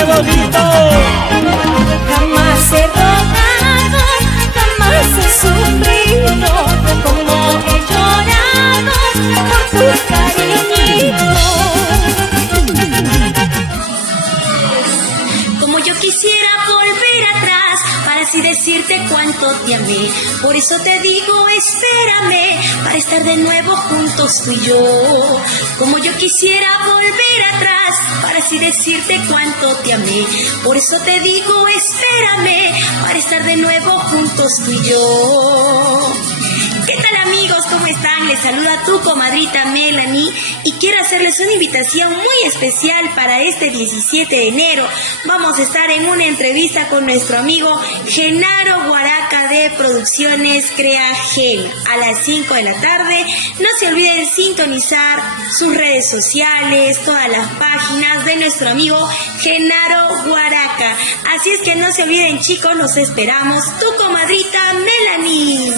¡Qué bonito! Jamás he rogado, jamás he sufrido, como he llorado por tu cariñito. Como yo quisiera volver atrás para así decirte cuánto te amé. Por eso te digo, espérame, para estar de nuevo juntos tú y yo. Como yo quisiera volver atrás para así decirte cuánto te amé. Por eso te digo, espérame, para estar de nuevo juntos tú y yo. ¿Qué tal, amigos? ¿Cómo están? Les saluda tu comadrita Melanie y quiero hacerles una invitación muy especial para este 17 de enero. Vamos a estar en una entrevista con nuestro amigo Genaro Guaraca de Producciones Crea Gen a las 5 de la tarde. No se olviden sintonizar sus redes sociales, todas las páginas de nuestro amigo Genaro Guaraca. Así es que no se olviden, chicos, los esperamos. Tu comadrita Melanie.